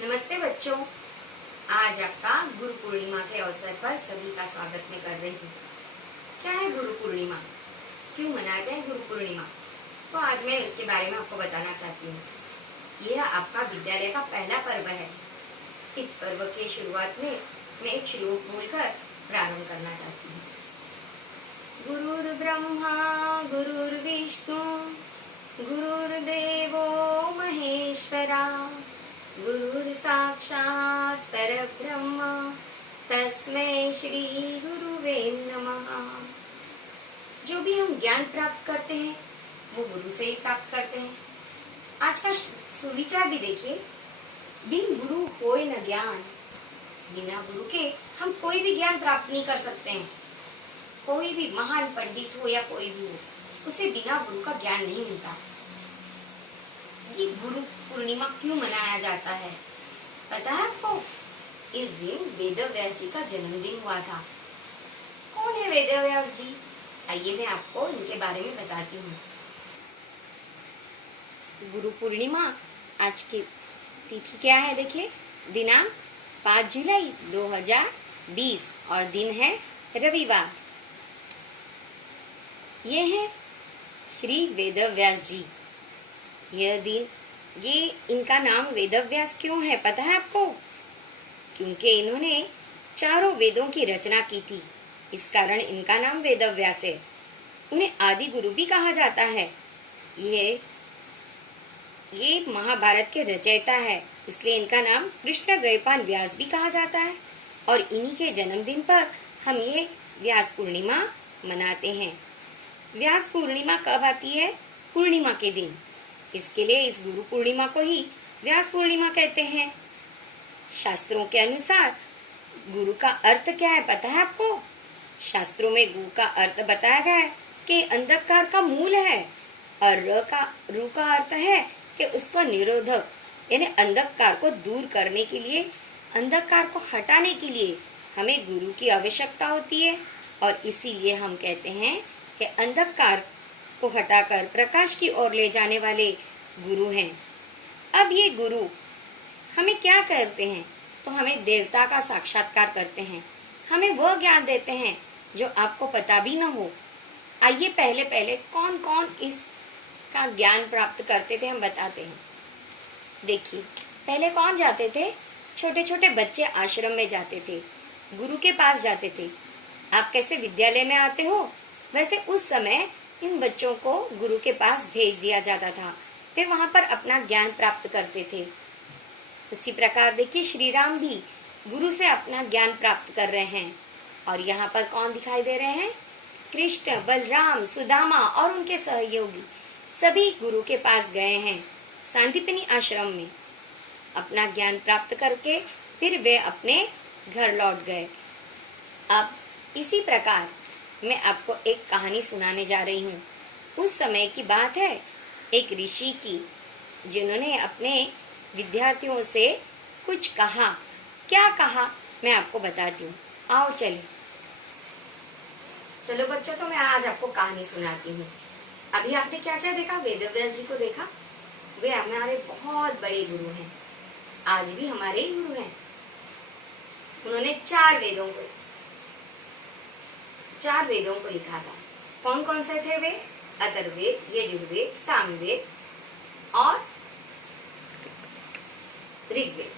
नमस्ते बच्चों। आज आपका गुरु पूर्णिमा के अवसर पर सभी का स्वागत मैं कर रही हूँ। क्या है गुरु पूर्णिमा, क्यों मनाते हैं गुरु पूर्णिमा, तो आज मैं इसके बारे में आपको बताना चाहती हूँ। यह आपका विद्यालय का पहला पर्व है। इस पर्व के शुरुआत में मैं एक श्लोक बोलकर प्रारंभ करना चाहती हूँ। गुरुर्ब्रह्मा गुरुर्विष्णु गुरुर्देवो महेश्वरा गुरुर साक्षात् परब्रह्म तस्मै श्री गुरुवे नमः। जो भी हम ज्ञान प्राप्त करते हैं वो गुरु से ही प्राप्त करते हैं। आज का सुविचार भी देखिए, बिन गुरु होय न ज्ञान। बिना गुरु के हम कोई भी ज्ञान प्राप्त नहीं कर सकते हैं। कोई भी महान पंडित हो या कोई भी हो, उसे बिना गुरु का ज्ञान नहीं मिलता। ये गुरु पूर्णिमा क्यों मनाया जाता है पता है आपको? इस दिन वेद व्यास जी का जन्मदिन हुआ था। कौन है वेद व्यास जी? आइए मैं आपको इनके बारे में बताती हूँ। गुरु पूर्णिमा आज की तिथि क्या है देखिए, दिनांक 5 जुलाई 2020 और दिन है रविवार। ये है श्री वेद व्यास जी। यह दिन, ये इनका नाम वेदव्यास क्यों है पता है आपको? क्योंकि इन्होंने चारों वेदों की रचना की थी, इस कारण इनका नाम वेदव्यास है। उन्हें आदि गुरु भी कहा जाता है। ये महाभारत के रचयिता है, इसलिए इनका नाम कृष्ण द्वैपायन व्यास भी कहा जाता है। और इन्हीं के जन्मदिन पर हम ये व्यास पूर्णिमा मनाते हैं। व्यास पूर्णिमा कब आती है? पूर्णिमा के दिन। इसके लिए इस गुरु पूर्णिमा को ही व्यास पूर्णिमा कहते हैं। शास्त्रों के अनुसार गुरु का अर्थ क्या है पता है आपको? शास्त्रों में गुरु का अर्थ बताया गया है कि अंधकार का मूल है, और रू का अर्थ है कि उसको निरोधक, यानी अंधकार को दूर करने के लिए, अंधकार को हटाने के लिए हमें गुरु की आवश्यकता होती है। और इसीलिए हम कहते हैं कि अंधकार को हटाकर प्रकाश की ओर ले जाने वाले गुरु हैं। अब ये गुरु हमें क्या करते हैं? तो हमें देवता का साक्षात्कार करते हैं, हमें वह ज्ञान देते हैं जो आपको पता भी न हो। आइए पहले पहले कौन कौन इसका ज्ञान प्राप्त करते थे हम बताते हैं। देखिए, पहले कौन जाते थे? छोटे छोटे बच्चे आश्रम में जाते थे, गुरु के पास जाते थे। आप कैसे विद्यालय में आते हो, वैसे उस समय इन बच्चों को गुरु के पास भेज दिया जाता था। वे वहां पर अपना ज्ञान प्राप्त करते थे। उसी प्रकार देखिए, श्री राम भी गुरु से अपना ज्ञान प्राप्त कर रहे हैं। और यहाँ पर कौन दिखाई दे रहे हैं? कृष्ण, बलराम, सुदामा और उनके सहयोगी सभी गुरु के पास गए हैं सांदीपनी आश्रम में। अपना ज्ञान प्राप्त करके फिर वे अपने घर लौट गए। अब इसी प्रकार मैं आपको एक कहानी सुनाने जा रही हूँ। उस समय की बात है, एक ऋषि की, जिन्होंने अपने विद्यार्थियों से कुछ कहा। क्या कहा मैं आपको बताती हूँ, आओ चलिए। चलो बच्चों, तो मैं आज आपको कहानी सुनाती हूँ। अभी आपने क्या क्या देखा? वेदव्यास जी को देखा। वे हमारे बहुत बड़े गुरु हैं, आज भी हमारे ही गुरु हैं। उन्होंने चार वेदों को लिखा था। कौन कौन से थे वे? अथर्ववेद, यजुर्वेद, सामवेद और ऋग्वेद।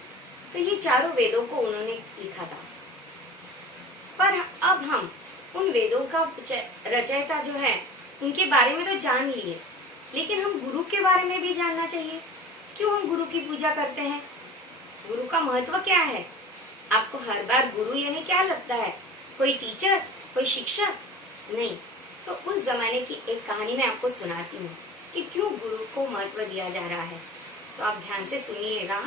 तो ये चारों वेदों को उन्होंने लिखा था। पर अब हम उन वेदों का रचयिता जो है उनके बारे में तो जान लिए, लेकिन हम गुरु के बारे में भी जानना चाहिए। क्यों हम गुरु की पूजा करते हैं? गुरु का महत्व क्या है? आपको हर बार गुरु यानी क्या लगता है? कोई टीचर, कोई शिक्षक? नहीं। तो उस जमाने की एक कहानी मैं आपको सुनाती हूँ कि क्यों गुरु को महत्व दिया जा रहा है। तो आप ध्यान से सुनिएगा।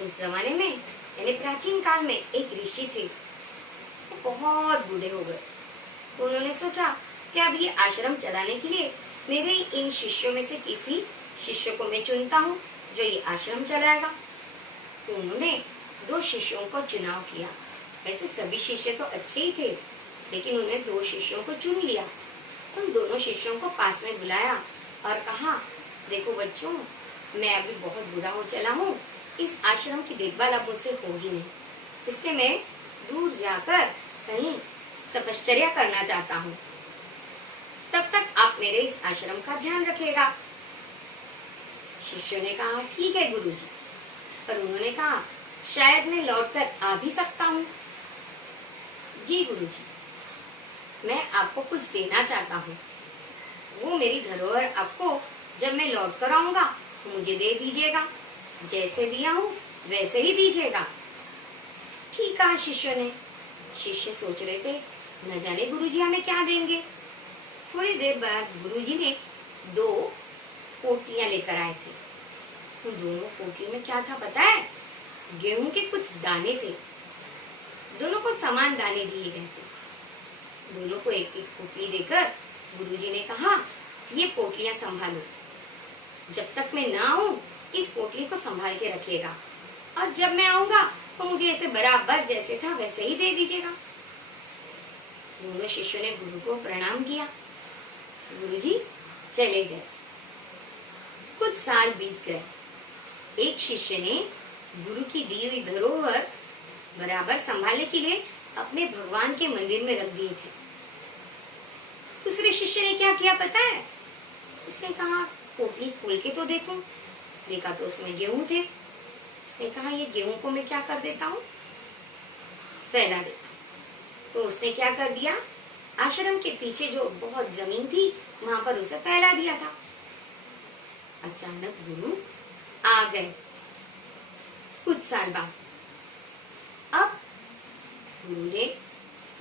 उस जमाने में, यानी प्राचीन काल में, एक ऋषि थे। वो बहुत बूढ़े हो गए। तो उन्होंने सोचा कि अब ये आश्रम चलाने के लिए मेरे इन शिष्यों में से किसी शिष्य को मैं चुनता हूँ जो ये आश्रम चलाएगा। तो उन्होंने 2 शिष्यों को चुनाव किया। वैसे सभी शिष्य तो अच्छे ही थे, लेकिन उन्हें 2 शिष्यों को चुन लिया। उन दोनों शिष्यों को पास में बुलाया और कहा, देखो बच्चों, मैं अभी बहुत बूढ़ा हो चला हूँ, इस आश्रम की देखभाल अब मुझसे होगी नहीं, इसलिए मैं दूर जाकर कहीं तपश्चर्या करना चाहता हूँ। तब तक आप मेरे इस आश्रम का ध्यान रखिएगा। शिष्य ने कहा ठीक है गुरुजी, पर उन्होंने कहा शायद मैं लौटकर आ भी सकता हूँ। जी गुरुजी, मैं आपको कुछ देना चाहता हूँ, वो मेरी धरोहर आपको जब मैं लौट कर आऊंगा मुझे दे दीजिएगा, जैसे दिया हूँ वैसे ही दीजिएगा। ठीक कहा शिष्य ने। शिष्य सोच रहे थे न जाने गुरुजी हमें क्या देंगे। थोड़ी देर बाद गुरुजी ने 2 पोटलियां लेकर आए थे। उन दोनों पोटलियों में क्या था पता है? गेहूं के कुछ दाने थे। दोनों को समान दाने दिए गए थे। दोनों को एक एक पोटली देकर गुरुजी ने कहा ये पोटलियां संभालो, जब तक मैं ना आऊं इस पोटली को संभाल के रखिएगा, और जब मैं आऊंगा तो मुझे ऐसे बराबर जैसे था वैसे ही दे दीजिएगा। दोनों शिष्यों ने गुरु को प्रणाम किया। गुरुजी चले गए। कुछ साल बीत गए। एक शिष्य ने गुरु की दी हुई धरोहर बराबर संभालने के लिए अपने भगवान के मंदिर में रख दिए थे। दूसरे शिष्य ने क्या किया पता है? उसने कहा पोटली खोल के तो देखूं। देखा तो उसमें गेहूं थे। उसने कहा ये गेहूं को मैं क्या कर देता हूँ, फैला देता। तो उसने क्या कर दिया, आश्रम के पीछे जो बहुत जमीन थी वहां पर उसे फैला दिया था। अचानक गुरु आ गए कुछ साल बाद। अब गुरु ने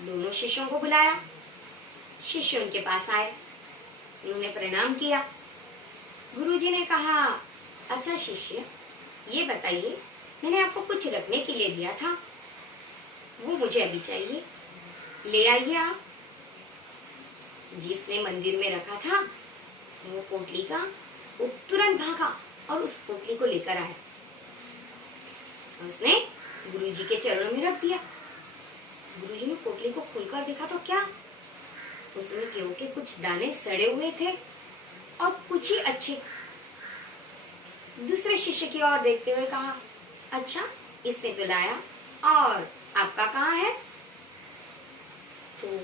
दोनों शिष्यों को बुलाया। शिष्य उनके पास आए। उन्होंने प्रणाम किया। गुरुजी ने कहा अच्छा शिष्य, ये बताइए मैंने आपको कुछ रखने के लिए दिया था, वो मुझे अभी चाहिए, ले आइए आप। जिसने मंदिर में रखा था वो पोटली का वो तुरंत भागा और उस पोटली को लेकर आया। उसने गुरुजी के चरणों में रख दिया। गुरुजी ने पोटली को खोलकर देखा तो क्या, उसमें गेहूं के कुछ दाने सड़े हुए थे और कुछ ही अच्छे। दूसरे शिष्य की ओर देखते हुए कहा अच्छा इसने तो लाया, और आपका कहाँ है? तो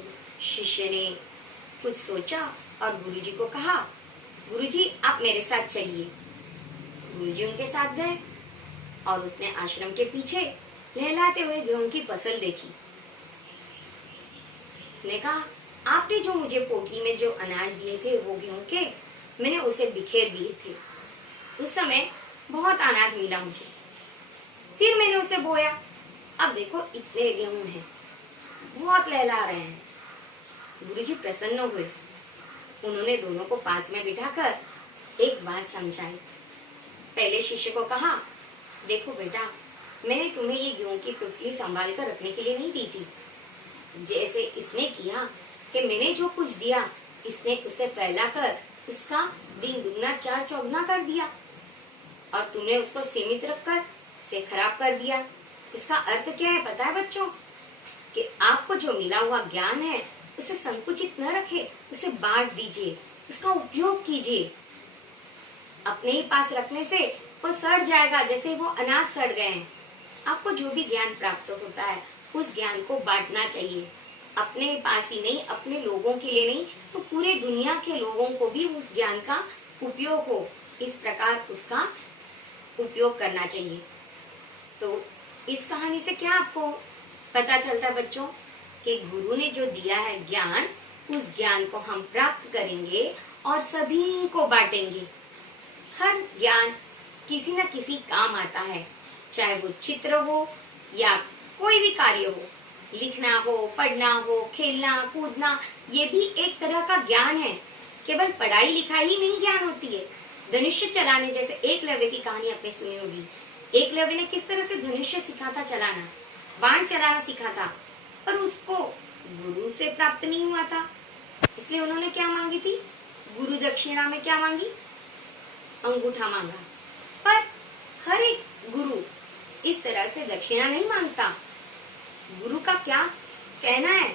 शिष्य ने कुछ सोचा और गुरुजी को कहा गुरुजी आप मेरे साथ चलिए। गुरुजी उनके साथ गए और उसने आश्रम के पीछे लहलाते हुए गेहूं की फसल देखी। ने कहा आपने जो मुझे पोटली में जो अनाज दिए थे वो गेहूं के, मैंने उसे बिखेर दिए थे। उस समय बहुत अनाज मिला मुझे, फिर मैंने उसे बोया। अब देखो इतने गेहूं हैं, बहुत लहला रहे हैं। गुरुजी प्रसन्न हुए। उन्होंने दोनों को पास में बिठाकर एक बात समझाई। पहले शिष्य को कहा देखो बेटा, मैंने तुम्हें ये गेहूं की पोटली संभाल कर रखने के लिए नहीं दी थी। जैसे इसने किया कि मैंने जो कुछ दिया इसने उसे फैलाकर उसका दिन दुगना चार चौगुना कर दिया, और तुमने उसको सीमित रखकर इसे खराब कर दिया। इसका अर्थ क्या है पता है बच्चों? कि आपको जो मिला हुआ ज्ञान है उसे संकुचित न रखे, उसे बांट दीजिए, उसका उपयोग कीजिए। अपने ही पास रखने से वो सड़ जाएगा जैसे वो अनाज सड़ गए हैं। आपको जो भी ज्ञान प्राप्त होता है उस ज्ञान को बांटना चाहिए। अपने पास ही नहीं, अपने लोगों के लिए नहीं, तो पूरे दुनिया के लोगों को भी उस ज्ञान का उपयोग हो, इस प्रकार उसका उपयोग करना चाहिए। तो इस कहानी से क्या आपको पता चलता है बच्चों? कि गुरु ने जो दिया है ज्ञान, उस ज्ञान को हम प्राप्त करेंगे और सभी को बांटेंगे। हर ज्ञान किसी न किसी काम आता है, चाहे वो चित्र हो या कोई भी कार्य हो, लिखना हो, पढ़ना हो, खेलना कूदना, ये भी एक तरह का ज्ञान है। केवल पढ़ाई लिखाई ही नहीं ज्ञान होती है। धनुष्य चलाने, जैसे एकलव्य की कहानी आपने सुनी होगी। एकलव्य ने किस तरह से धनुष्य सीखा था चलाना, बाण चलाना सीखा था, पर उसको गुरु से प्राप्त नहीं हुआ था। इसलिए उन्होंने क्या मांगी थी? गुरु दक्षिणा में क्या मांगी? अंगूठा मांगा। पर हर एक गुरु इस तरह से दक्षिणा नहीं मांगता। गुरु का क्या कहना है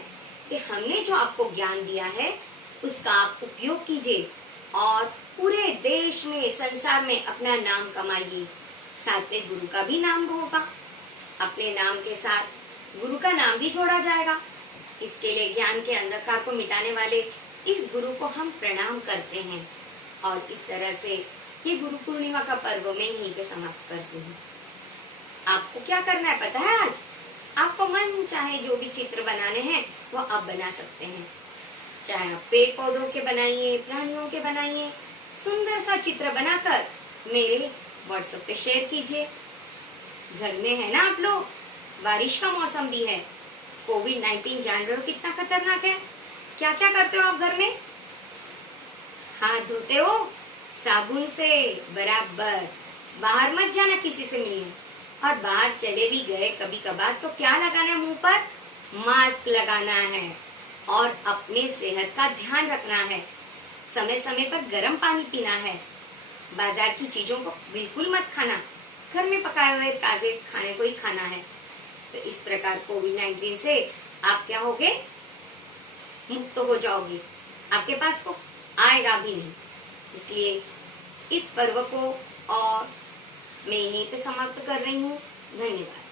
कि हमने जो आपको ज्ञान दिया है उसका आप उपयोग कीजिए और पूरे देश में, संसार में अपना नाम कमाइए, साथ में गुरु का भी नाम होगा। अपने नाम के साथ गुरु का नाम भी जोड़ा जाएगा। इसके लिए ज्ञान के अंधकार को मिटाने वाले इस गुरु को हम प्रणाम करते हैं और इस तरह से ये गुरु पूर्णिमा का पर्व मैं यहीं पे समाप्त करती हूँ। आपको क्या करना है पता है? आज आपको मन चाहे जो भी चित्र बनाने हैं वो आप बना सकते हैं। चाहे आप पेड़ पौधों के बनाइए, प्राणियों के बनाइए, सुंदर सा चित्र बनाकर मेरे व्हाट्सएप पे शेयर कीजिए। घर में है ना आप लोग, बारिश का मौसम भी है, कोविड-19 जान रहे हो कितना खतरनाक है। क्या क्या करते हो आप घर में? हाथ धोते हो साबुन से बराबर, बाहर मत जाना किसी से मिलने, और बाहर चले भी गए कभी कभार तो क्या लगाना है मुंह पर? मास्क लगाना है और अपने सेहत का ध्यान रखना है। समय समय पर गर्म पानी पीना है। बाजार की चीजों को बिल्कुल मत खाना, घर में पकाए हुए ताजे खाने को ही खाना है। तो इस प्रकार कोविड-19 से आप क्या होगे? मुक्त तो हो जाओगे, आपके पास को आएगा भी नहीं। इसलिए इस पर्व को और मैं यहीं पे समाप्त कर रही हूँ। धन्यवाद।